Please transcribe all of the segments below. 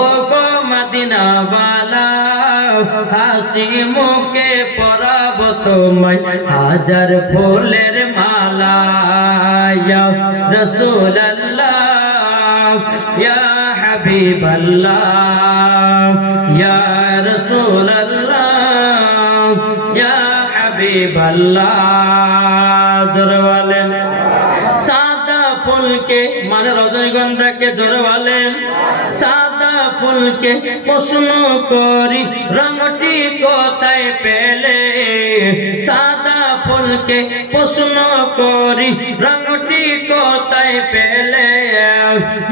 ও গো মদিনাওয়ালা হাসি মুখে পরাব তোমায় হাজার ফুলের মালা ইয়া রাসূলুল্লাহ ইয়া হাবিবাল্লাহ ইয়া রাসূলুল্লাহ ইয়া হাবিবাল্লাহ জোরে বলেন সাদা ফুলকে মানে রজনীগন্ধাকে জোরে বলেন সাদা ফুলকে প্রশ্ন করি রঙটি কোথায় পেলে সাদা ফুলকে প্রশ্ন করি রঙটি কোথায় পেলে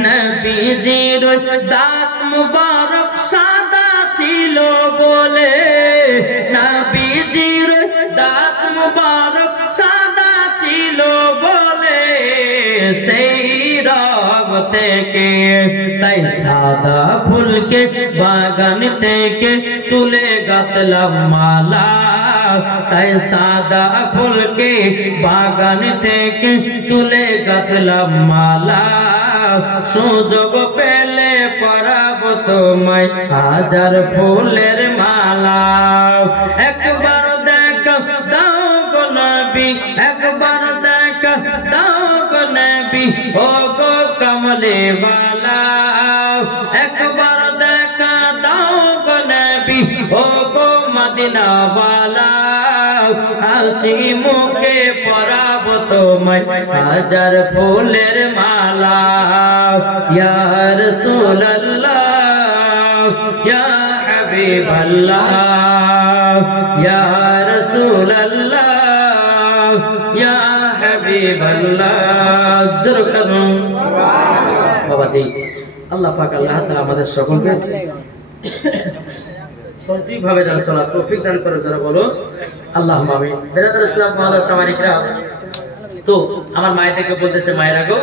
নবীজির দাঁত মুবারক সাদা ছিল বলে নবীজির দাঁত মুবারক সাদা ছিল বলে সেই রগ থেকে তাই সাদা ফুলকে বাগান থেকে তুলে গাঁথলাম মালা তাই সাদা ফুলকে বাগান থেকে তুলে গাঁথলাম মালা সুযোগ পেলে পরাব তোমায় হাজার ফুলের মালা একবার দেখা দাও গো নবী একবার দেখা দাও গো নবী ও গো কমলে वाला একবার দেখা দাও গো নবী ও গো মদিনা वाला হাসি মুখে পরাব তোমায় হাজার ফুলের মালা ইয়া রাসূলুল্লাহ ইয়া হাবিবাল্লাহ ইয়া রাসূলুল্লাহ ইয়া হাবিবাল্লাহ জরকান বাবাজি আল্লাহ পাক আল্লাহ তাআলা আমাদের সকলকে সঠিকভাবে জানা চলার তৌফিক দান করে যারা বলো আল্লাহুম্মা আমিন বেরাদার ইসলাম মহল্লার সামানিকরা তো আমার মায়েদেরকে বলতেছে মায়েরা গো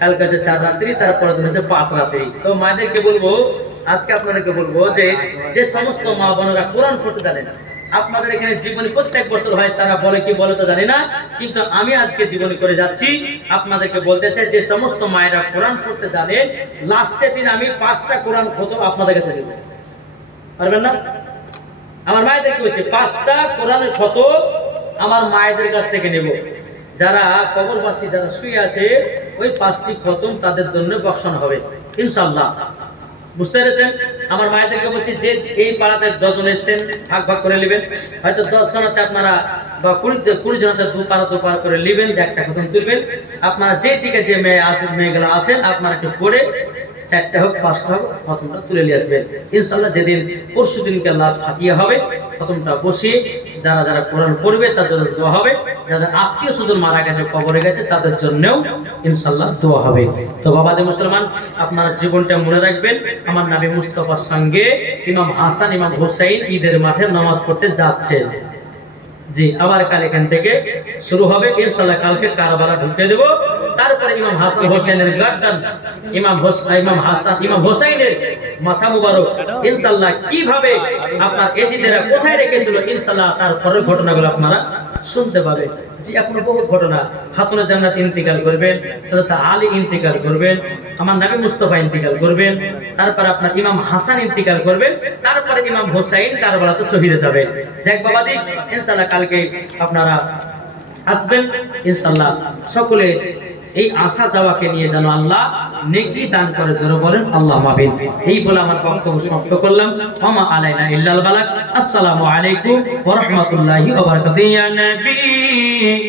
কালকে যে 4 রাত্রি তারপর দিন হচ্ছে 5 রাত্রি তো মায়েদেরকে বলবো আজকে আপনাদেরকে বলবো যে যে সমস্ত মা বোনেরা কোরআন পড়তে জানেন আপনাদের এখানে জীবনী প্রত্যেক বছর হয় তারা বলে কি বলে তো জানি না কিন্তু আমি আজকে জীবনী করে যাচ্ছি আপনাদেরকে বলতে চাই যে সমস্ত মায়েরা কোরআন পড়তে জানে লাস্টের দিন আমি 5টা কোরআন খতম আপনাদের কাছে দেব পারবেন না আমার মায়েদেরকে বলছে 5টা কোরআনের খতম আমার মায়েদের কাছ থেকে নেব যারা কবরবাসী যারা শুয়ে আছে ওই 5টি খতম তাদের জন্য বক্সানো হবে ইনশাআল্লাহ বুঝতে পেরেছেন আমার মায়েদেরকে বলছি যে এই পাড়াতে 10 জন এসেছেন ভাগ ভাগ করে নেবেন হয়তো 10 জন আছে আপনারা বা 20 জন আছে দু পাড়া করে নেবেন একটা খতম তুলবেন আপনারা যে দিকে যে মেয়ে আছেন মেয়েগুলো আছেন আপনারা একটু পড়ে 4টা হোক 5টা হোক খতমটা তুলে নিয়ে আসবেন ইনশাআল্লাহ যেদিন পরশু দিনকে লাস্ট ফাতিহা হবে খতমটা বসিয়ে যারা যারা কোরআন পড়বে তাদের দোয়া হবে যাদের আত্মীয় স্বজন মারা গেছে কবরে গেছে তাদের জন্যও ইনশাআল্লাহ দোয়া হবে তো বাবাদের মুসলমান আপনারা জীবনটা মনে রাখবেন আমার নবী মুস্তাফার সঙ্গে ইমাম হাসান ইমাম হুসাইন ঈদের মাঠে নামাজ পড়তে যাচ্ছে জি আবার কাল এখান থেকে শুরু হবে ইনশাআল্লাহ কালকে কারবালা ঢুকে দেব তারপরে ইমাম হাসান হোসেনের গার্ডান ইমাম হোসেনের মাথা মুবারক ইনশাআল্লাহ কিভাবে আপনার এজিদেরা কোথায় রেখেছিল ইনশাআল্লাহ তারপরের ঘটনাগুলো আপনারা শুনতে পাবেন জি এখনো বহু ঘটনা খাতুনে জান্নাত ইন্তিকাল করবেন হযরত আলী ইন্তিকাল করবেন আমার নবী মুস্তাফা ইন্তিকাল করবেন তারপর আপনার ইমাম হাসান ইন্তিকাল করবেন তারপরে ইমাম হোসেন কারবালাতে শহীদ যাবেন যাক বাবাজি ইনশাআল্লাহ কালকে আপনারা আসবেন ইনশাআল্লাহ সকলে এই আশা যাওয়াকে নিয়ে যেন আল্লাহ নেকি দান করে জোরে বলেন আল্লাহুম্মা আমিন এই বলে আমার বক্তব্য সমাপ্ত করলাম ওমা আলাইনা ইল্লাল বালাগ আসসালামু আলাইকুম ওয়া রাহমাতুল্লাহি ওয়া বারাকাতুহু ইয়া নবী